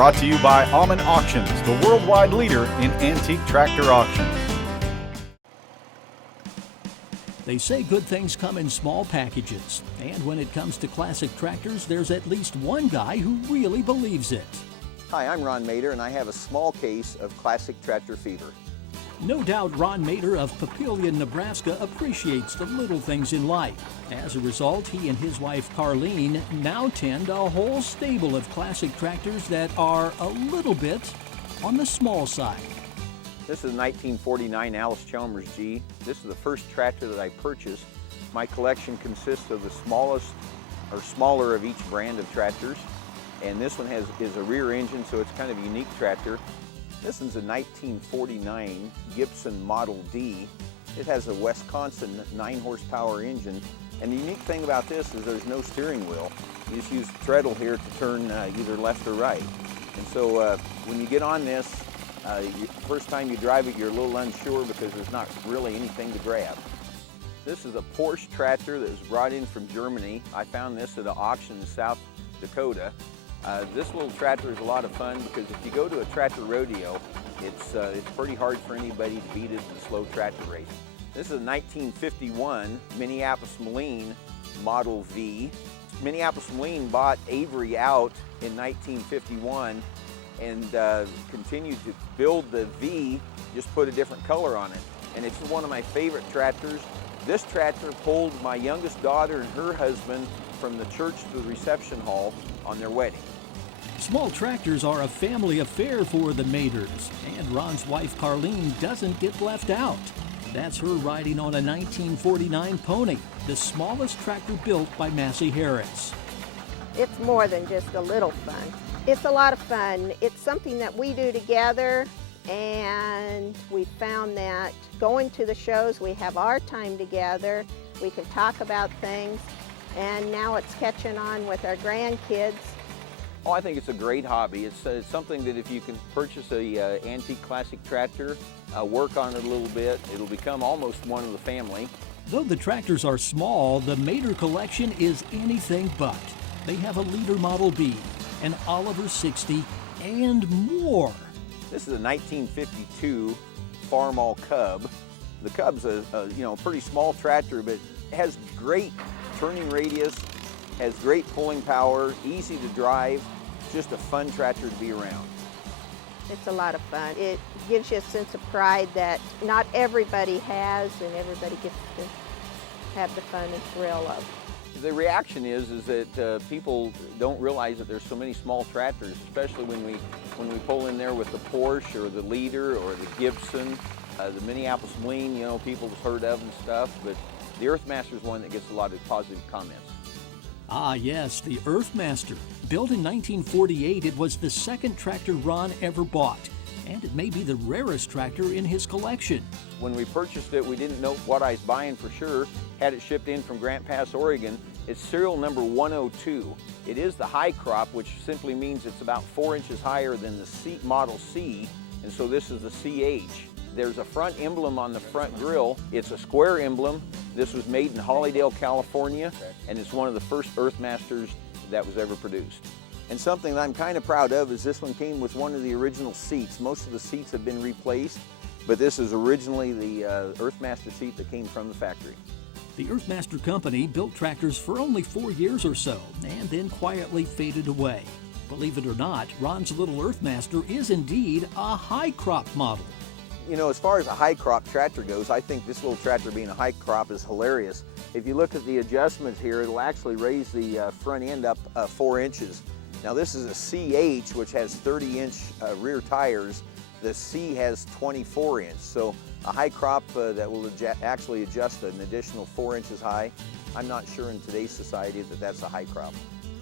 Brought to you by Almond Auctions, the worldwide leader in antique tractor auctions. They say good things come in small packages, and when it comes to classic tractors, there's at least one guy who really believes it. Hi, I'm Ron Mader, and I have a small case of classic tractor fever. No doubt Ron Mader of Papillion, Nebraska appreciates the little things in life. As a result, he and his wife Carlene now tend a whole stable of classic tractors that are a little bit on the small side. This is a 1949 Allis-Chalmers Ii. This is the first tractor that I purchased. My collection consists of the smallest or smaller of each brand of tractors. And this one is a rear engine, so it's kind of a unique tractor. This one's a 1949 Gibson Model D. It has a Wisconsin 9-horsepower engine. And the unique thing about this is there's no steering wheel. You just use the treadle here to turn either left or right. And so when you get on this, first time you drive it, you're a little unsure because there's not really anything to grab. This is a Porsche Tractor that was brought in from Germany. I found this at an auction in South Dakota. This little tractor is a lot of fun because if you go to a tractor rodeo, it's pretty hard for anybody to beat it in a slow tractor race. This is a 1951 Minneapolis-Moline Model V. Minneapolis-Moline bought Avery out in 1951 and continued to build the V, just put a different color on it. And it's one of my favorite tractors. This tractor pulled my youngest daughter and her husband from the church to the reception hall on their wedding. Small tractors are a family affair for the Maders, and Ron's wife Carlene doesn't get left out. That's her riding on a 1949 Pony, the smallest tractor built by Massey Harris. It's more than just a little fun. It's a lot of fun. It's something that we do together, and we found that going to the shows, we have our time together, we can talk about things, and now it's catching on with our grandkids. Oh, I think it's a great hobby. It's something that if you can purchase a antique classic tractor, work on it a little bit, it'll become almost one of the family. Though the tractors are small, the Mader collection is anything but. They have a Leader Model B, an Oliver 60, and more. This is a 1952 Farmall Cub. The Cub's a pretty small tractor, but it has great turning radius, has great pulling power, easy to drive, just a fun tractor to be around. It's a lot of fun. It gives you a sense of pride that not everybody has, and everybody gets to have the fun and thrill of. The reaction is that people don't realize that there's so many small tractors, especially when we pull in there with the Porsche or the Leader or the Gibson, the Minneapolis-Moline, people have heard of and stuff, but the EarthMaster is one that gets a lot of positive comments. Ah yes, the EarthMaster. Built in 1948, it was the second tractor Ron ever bought, and it may be the rarest tractor in his collection. When we purchased it, we didn't know what I was buying for sure. Had it shipped in from Grant Pass, Oregon. It's serial number 102. It is the high crop, which simply means it's about 4 inches higher than the Model C, and so this is the CH. There's a front emblem on the front grille. It's a square emblem. This was made in Hollydale, California, and it's one of the first EarthMasters that was ever produced. And something that I'm kind of proud of is this one came with one of the original seats. Most of the seats have been replaced, but this is originally the EarthMaster seat that came from the factory. The EarthMaster company built tractors for only 4 years or so, and then quietly faded away. Believe it or not, Ron's little EarthMaster is indeed a high crop model. As far as a high crop tractor goes, I think this little tractor being a high crop is hilarious. If you look at the adjustments here, it'll actually raise the front end up 4 inches. Now this is a CH, which has 30-inch rear tires. The C has 24-inch, so a high crop that will actually adjust an additional 4 inches high. I'm not sure in today's society that that's a high crop.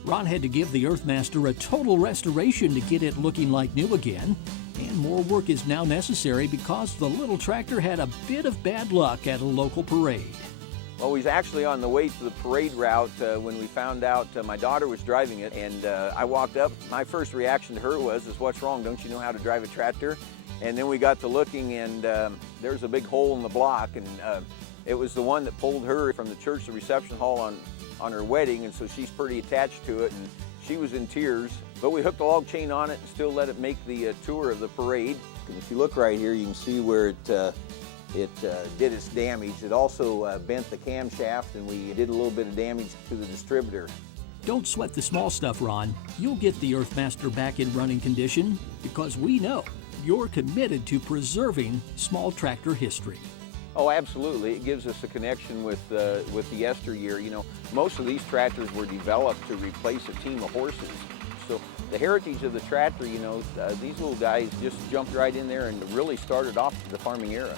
Ron had to give the EarthMaster a total restoration to get it looking like new again. And more work is now necessary because the little tractor had a bit of bad luck at a local parade. Well, we was actually on the way to the parade route when we found out my daughter was driving it, and I walked up. My first reaction to her was, what's wrong? Don't you know how to drive a tractor? And then we got to looking, and there's a big hole in the block, and it was the one that pulled her from the church to reception hall on her wedding, and so she's pretty attached to it, and She was in tears, but we hooked the log chain on it and still let it make the tour of the parade. And if you look right here, you can see where it did its damage. It also bent the camshaft, and we did a little bit of damage to the distributor. Don't sweat the small stuff, Ron. You'll get the EarthMaster back in running condition because we know you're committed to preserving small tractor history. Oh, absolutely. It gives us a connection with the yesteryear. You know, most of these tractors were developed to replace a team of horses. So the heritage of the tractor, you know, these little guys just jumped right in there and really started off the farming era.